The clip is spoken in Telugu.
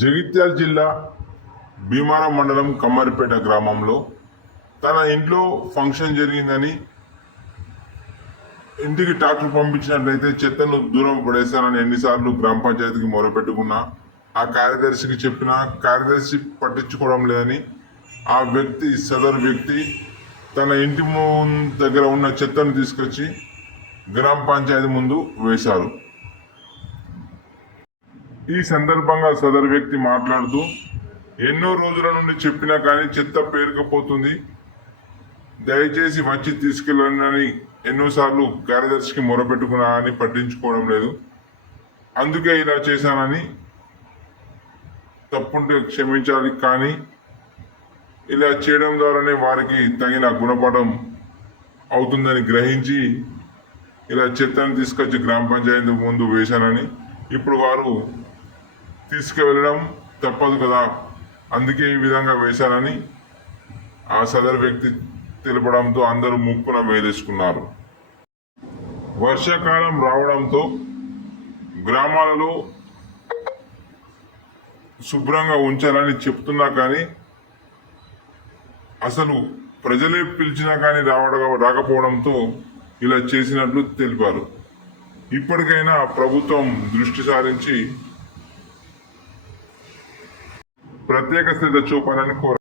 జగిత్యాల జిల్లా భీమారం మండలం కమ్మరిపేట గ్రామంలో తన ఇంట్లో ఫంక్షన్ జరిగిందని ఇంటికి ట్రాక్టర్ పంపించినట్లయితే చెత్తను దూరం పడేశానని ఎన్నిసార్లు గ్రామ పంచాయతీకి మొరపెట్టుకున్నా ఆ కార్యదర్శికి చెప్పినా కార్యదర్శి పట్టించుకోవడం లేదని ఆ వ్యక్తి సదరు వ్యక్తి తన ఇంటి దగ్గర ఉన్న చెత్తను తీసుకొచ్చి గ్రామ పంచాయతీ ముందు వేశారు. ఈ సందర్భంగా సదరు వ్యక్తి మాట్లాడుతూ ఎన్నో రోజుల నుండి చెప్పినా కానీ చెత్త పేరుకపోతుంది. దయచేసి వచ్చి తీసుకెళ్ళండి అని ఎన్నోసార్లు కార్యదర్శికి మొరపెట్టుకున్నా అని పట్టించుకోవడం లేదు. అందుకే ఇలా చేశానని తప్పుంటే క్షమించాలి కానీ ఇలా చేయడం ద్వారానే వారికి తగిన గుణపాఠం అవుతుందని గ్రహించి ఇలా చెత్తను తీసుకొచ్చి గ్రామ పంచాయతీ ముందు వేశానని ఇప్పుడు వారు తీసుకువెళ్ళడం తప్పదు కదా. అందుకే ఈ విధంగా వేశానని ఆ సదరు వ్యక్తి తెలపడంతో అందరూ ముక్కున వేలేసుకున్నారు. వర్షాకాలం రావడంతో గ్రామాలలో శుభ్రంగా ఉంచాలని చెప్తున్నా కానీ అసలు ప్రజలే పిలిచినా కానీ రావడం రాకపోవడంతో ఇలా చేసినట్లు తెలిపారు. ఇప్పటికైనా ప్రభుత్వం దృష్టి సారించి ప్రత్యేక శ్రద్ధ చూపాలని కోరు